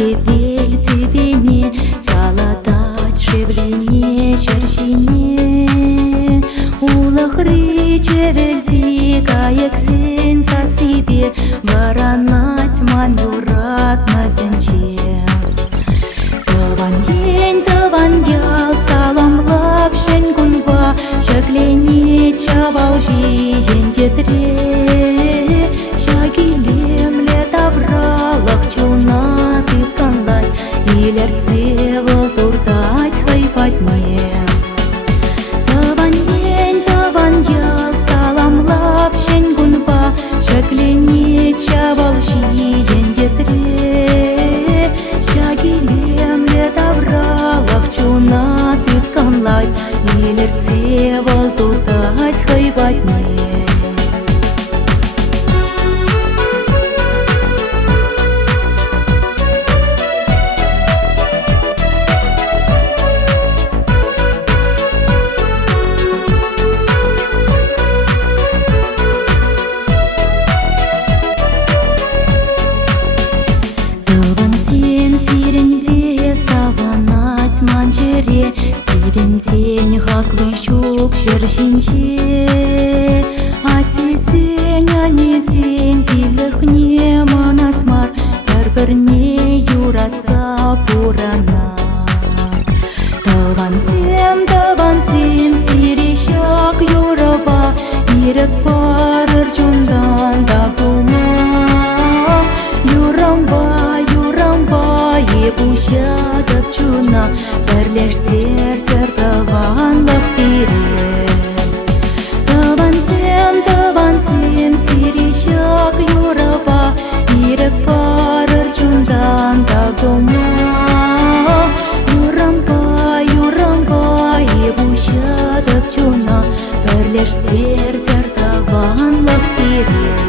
тепел тюбене, салатать шевлене чарщине. Улахры чевельди каексин со себе, баранать манюрат на денче. Таван ял саламлап шен гунба, шаклене чавалжи ендетре. Шагилем летавралах чуна тытканлай, илерце вол туртать хайпать мне. Таван ял саламлап шен гунба, шаклене чавалжи ендетре. Шагилем летавралах чуна тытканлай, илерце вол туртать хайпать мне. Сирен тень хаклы щук шершинче, атисен анисен пилыхне манасмар, бір-бірне юратса пурана. Тавансем сирещак юраба, ирек барыр жундан табума. Юрамба, ебушадып чуна, бірлештер таванлық берер. Тавансем сирещак юраба, ирек барыр жундан табума. Юрамба, ебушадып чуна, бірлештер таванлық берер.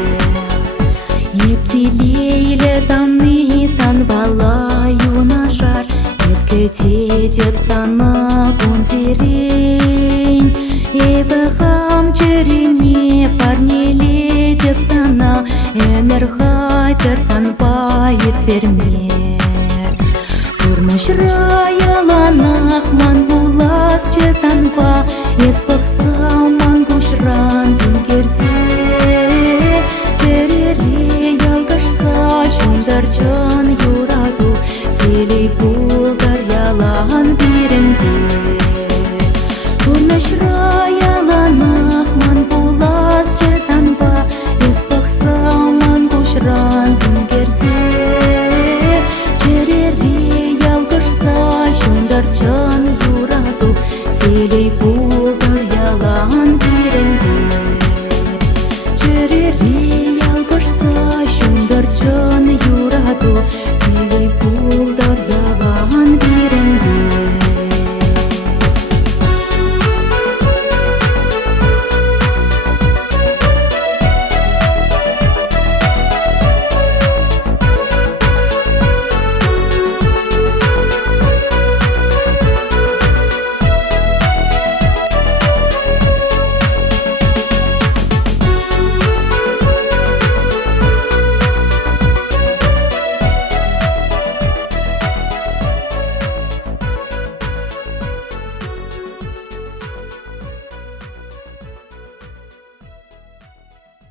Ептилейлі замны санбала юнашар, епкететеп сана бунзерен. Ебіғам жүренме парнеле деп сана, әмір хатер санба ептерме. Турнышра